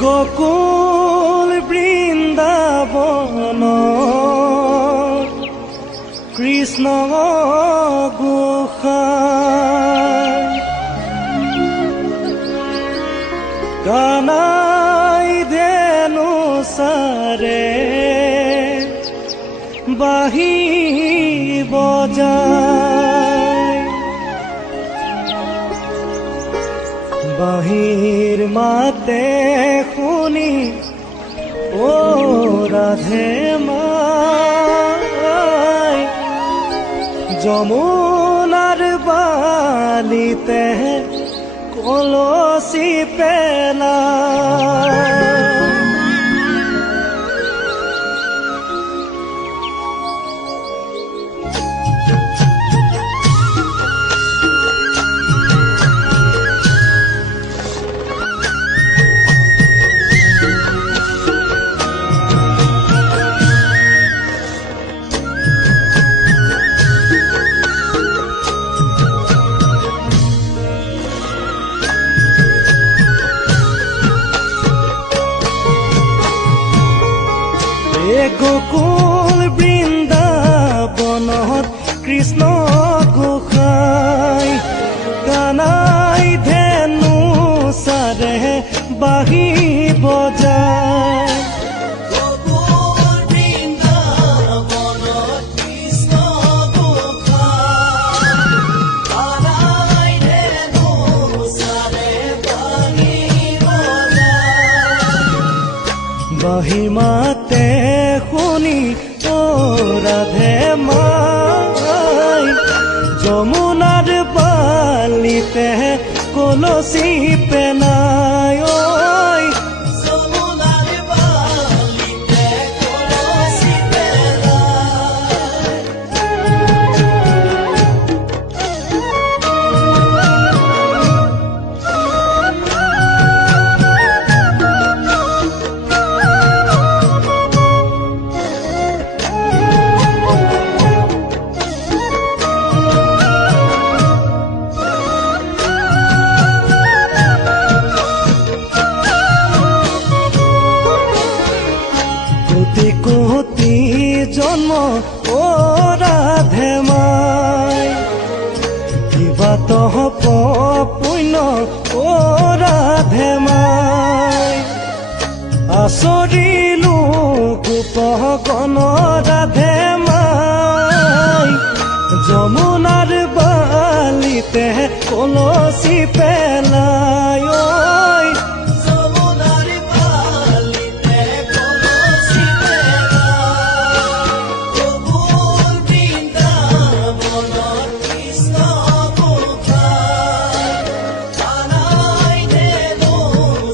গোকুল বৃন্দাবন কৃষ্ণ গোসাই কানাই ধেনু সারে বাহি বজায় বাহির মাতে শুনি ও রাধে মাই যমুনার বালিতে কলসি পেলায় গোকুল বৃন্দাবনত কৃষ্ণ গোসাই কানাই ধেনু সারে বাহি বজায় বাহি মাতে শুনি ও রাধে মাই যমুনার বালিতে কলসি পেনায় যমুনার বালিতে কলসি কোটি কোটি জন্ম ও রাধে মাই কিবা তহ পুণ্য ও রাধে মাই আচৰিলো গোপহ গণ ৰাধে মাই যমুনাৰ বালিতে কলসি পেলায় যমুনার বালিতে কলসি পেলায় গোকুল বৃন্দাবনত কৃষ্ণ গোসাই কানাই ধেনু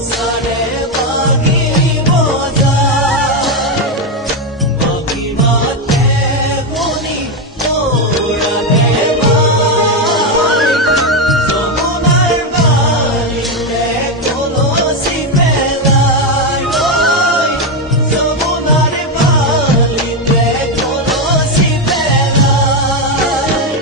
সারে বাহি বজায় বাহি মাতে শুনি ও রাধে মাই যমুনার বালিতে কলসি পেলায় যমুনার বালিতে কলসি পেলায়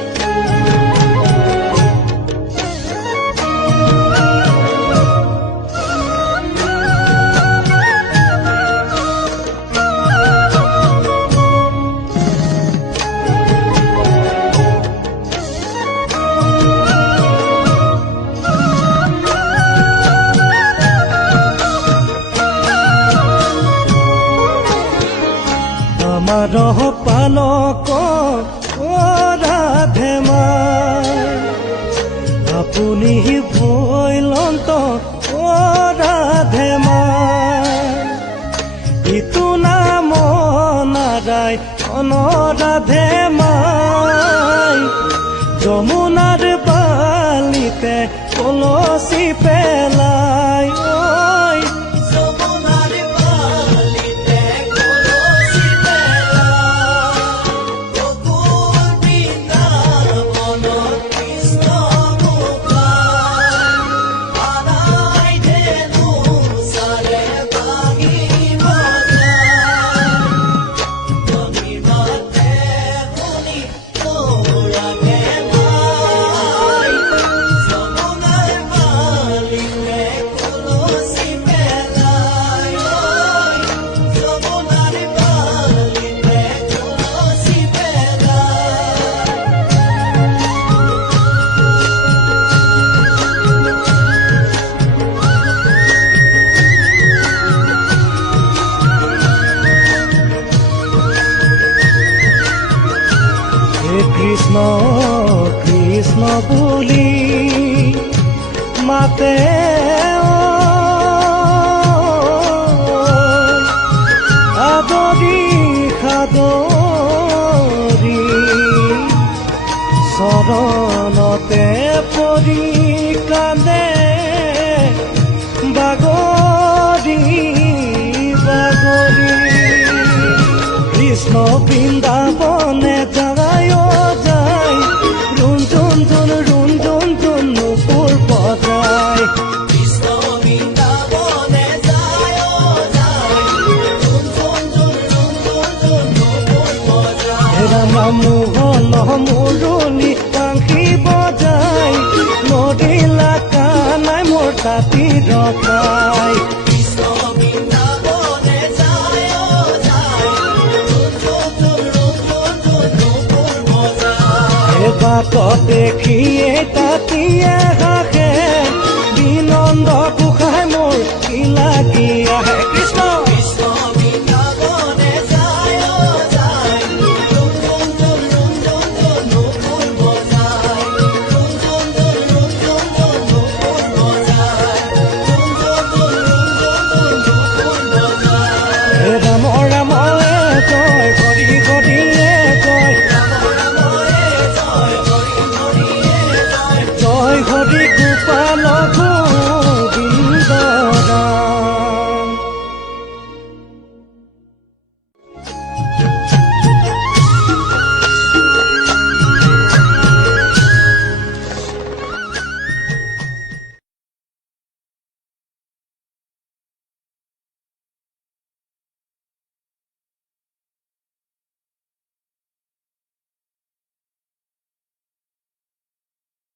আমার পালক ও রাধে মাই আপুনি ভৈলন্ত ও রাধে মাই ইটো নাম নারায় রাধে মাই যমুনার বালিতে কলসি পেলায় যমুনার বালিতে কলসি পেলায় কৃষ্ণ কৃষ্ণ বুলি মাতে আদৰি সাদৰি চৰণতে পৰি কান্দে বাগৰি বাগৰি কৃষ্ণ বৃন্দাবনে যায় যায় ৰুণ জুন নুপুৰ বজায় কৃষ্ণ বৃন্দাবনে যায় ৰামা মোহন মুৰুলি বাংশী বজাই নদীলা কানাই মোৰ তাঁতি ৰখাই কৃষ্ণ বৃন্দাবনে যায় বাটত দেখিয়ে তাঁতিয়ে হাসে বিনন্দ